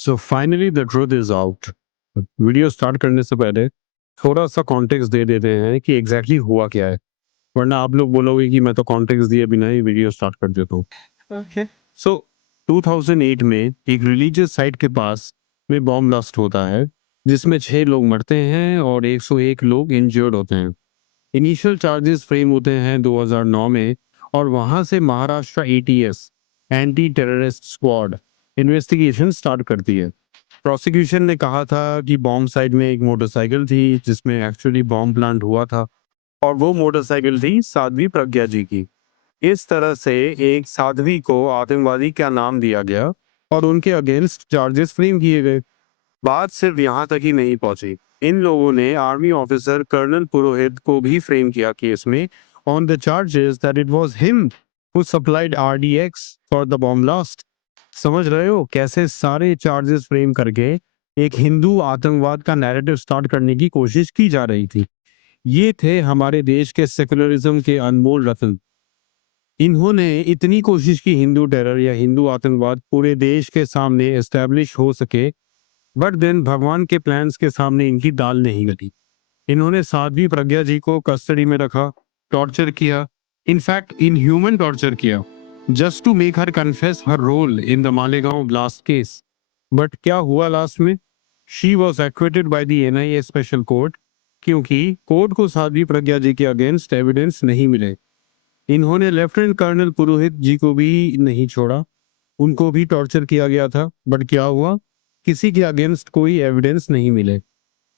So finally the truth is out. Video start करने से पहले थोड़ा सा कॉन्टेक्स्ट दे देते हैं कि एग्जैक्टली हुआ क्या है, वरना आप लोग बोलोगे कि मैं तो कॉन्टेक्स्ट दिए बिना ही वीडियो स्टार्ट कर देता हूँ। ओके। सो 2008 में एक रिलीजियस साइट के पास में बॉम्ब ब्लास्ट होता है, जिसमें 6 लोग मरते हैं और 101 लोग इंजर्ड होते हैं। इनिशियल चार्जेस फ्रेम होते हैं 2009 में, और वहां से Maharashtra ATS, anti terrorist squad, investigation start करती है। प्रोसिक्यूशन ने कहा था कि बॉम्ब साइट में एक मोटरसाइकिल थी जिसमें एक्चुअली बॉम्ब प्लांट हुआ था, और वो मोटरसाइकिल थी साध्वी प्रज्ञा जी की। इस तरह से एक साध्वी को आतंकवादी का नाम दिया गया और उनके अगेंस्ट चार्जेस फ्रेम किए गए। बात सिर्फ यहाँ तक ही नहीं पहुंची। इन लोगों ने आर्मी ऑफिसर कर्नल पुरोहित को भी फ्रेम किया केस में, on the charges that it was him who supplied RDX for the bomb blast. समझ रहे हो कैसे सारे चार्जेस फ्रेम करके एक हिंदू आतंकवाद का नैरेटिव स्टार्ट करने की कोशिश की जा रही थी। ये थे हमारे देश के सेकुलरिज्म के अनमोल रत्न। इन्होंने इतनी कोशिश की हिंदू टेरर या हिंदू आतंकवाद पूरे देश के सामने एस्टेब्लिश हो सके, बट देन भगवान के प्लान्स के सामने इनकी दाल नहीं गली। इन्होंने साध्वी प्रज्ञा जी को कस्टडी में रखा, टॉर्चर किया, इनफैक्ट इनह्यूमन टॉर्चर किया, just to make her confess her role in the Malegaon blast case. But क्या हुआ लास्ट में? She was acquitted by the NIA special court, क्योंकि कोर्ट को साध्वी प्रज्ञा जी के अगेंस्ट एविडेंस नहीं मिले। इन्होंने लेफ्टिनेंट कर्नल पुरोहित जी को भी नहीं छोड़ा, उनको भी टॉर्चर किया गया था, बट क्या हुआ? किसी के अगेंस्ट कोई एविडेंस नहीं मिले।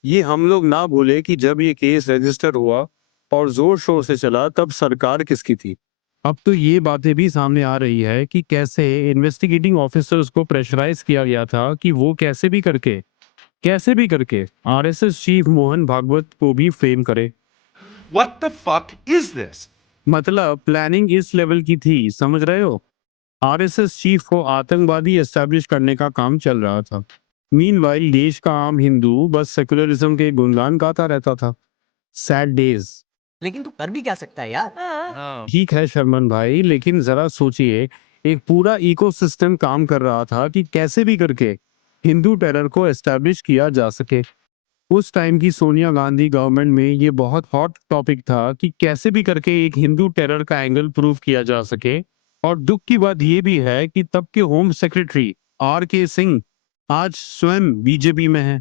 ये हम लोग ना भूले कि जब ये केस रजिस्टर हुआ और जोर शोर से चला, तब सरकार किसकी थी। अब तो ये बातें भी सामने आ रही है कि कैसे इन्वेस्टिगेटिंग ऑफिसर्स को प्रेशराइज किया गया था कि वो कैसे भी करके आरएसएस चीफ मोहन भागवत को भी फ्रेम करे। What the fuck is this? मतलब प्लानिंग इस लेवल की थी, समझ रहे हो? आरएसएस चीफ को आतंकवादी एस्टैब्लिश करने का काम चल रहा था। मीनवाइल देश का आम हिंदू बस सेकुलरिज्म के गुणगान गाता रहता था। Sad days. लेकिन तू कर भी क्या सकता है यार। ठीक है शर्मन भाई, लेकिन जरा सोचिए, एक पूरा इकोसिस्टम काम कर रहा था कि कैसे भी करके हिंदू टेरर को एस्टैब्लिश किया जा सके। उस टाइम की सोनिया गांधी गवर्नमेंट में ये बहुत हॉट टॉपिक था कि कैसे भी करके एक हिंदू टेरर का एंगल प्रूव किया जा सके। और दुख की बात ये भी है कि तब के होम सेक्रेटरी आर के सिंह आज स्वयं बीजेपी में है।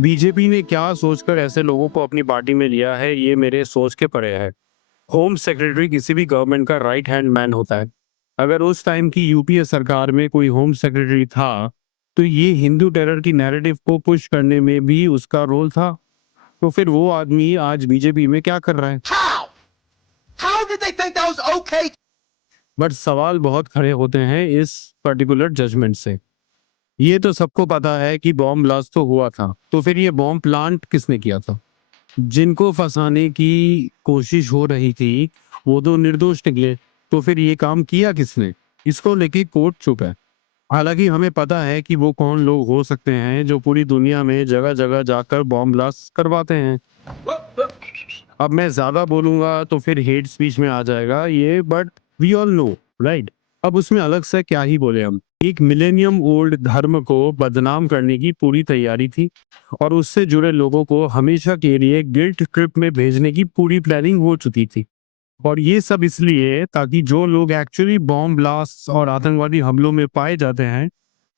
बीजेपी ने क्या सोचकर ऐसे लोगों को अपनी पार्टी में लिया है, ये मेरे सोच के परे है। होम सेक्रेटरी किसी भी गवर्नमेंट का राइट हैंड मैन होता है। अगर उस टाइम की यूपीए सरकार में कोई होम सेक्रेटरी था, तो ये हिंदू टेरर की नैरेटिव को पुश करने में भी उसका रोल था। तो फिर वो आदमी आज बीजेपी में क्या कर रहा है? How? How did they think that was okay? But सवाल बहुत खड़े होते हैं इस पर्टिकुलर जजमेंट से। ये तो सबको पता है कि बॉम्ब ब्लास्ट तो हुआ था, तो फिर ये बॉम्ब प्लांट किसने किया था? जिनको फंसाने की कोशिश हो रही थी वो तो निर्दोष निकले, तो फिर ये काम किया किसने? इसको लेके कोर्ट चुप है। हालांकि हमें पता है कि वो कौन लोग हो सकते हैं जो पूरी दुनिया में जगह जगह जाकर बॉम्ब ब्लास्ट करवाते हैं। अब मैं ज्यादा बोलूंगा तो फिर हेट स्पीच में आ जाएगा ये, but we all know, right? अब उसमें अलग से क्या ही बोले हम। एक मिलेनियम ओल्ड धर्म को बदनाम करने की पूरी तैयारी थी, और उससे जुड़े लोगों को हमेशा के लिए गिल्ट ट्रिप में भेजने की पूरी प्लानिंग हो चुकी थी। और ये सब इसलिए ताकि जो लोग एक्चुअली बॉम्ब ब्लास्ट और आतंकवादी हमलों में पाए जाते हैं,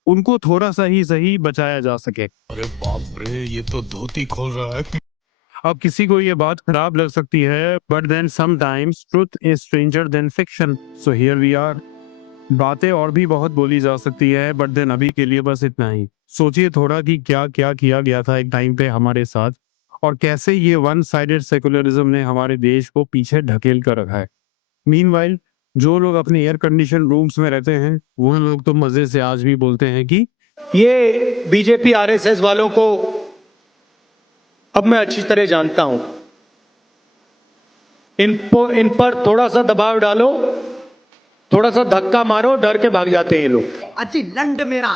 उनको थोड़ा सा ही सही बचाया जा सके। अरे बाप रे, ये तो धोती खोल रहा है। अब किसी को ये बात खराब लग सकती है, but then sometimes truth is stranger than fiction, so here we are. बातें और भी बहुत बोली जा सकती है, बट देन अभी के लिए बस इतना ही। सोचिए थोड़ा कि क्या क्या किया गया था एक टाइम पे हमारे साथ, और कैसे ये वन साइडेड सेकुलरिज्म ने हमारे देश को पीछे ढकेल कर रखा है। मीनवाइल जो लोग अपने एयर कंडीशन रूम्स में रहते हैं, वो लोग तो मजे से आज भी बोलते हैं कि ये बीजेपी आरएसएस वालों को अब मैं अच्छी तरह जानता हूं। इन पर थोड़ा सा दबाव डालो, थोड़ा सा धक्का मारो, डर के भाग जाते हैं ये लोग। अच्छी लंड मेरा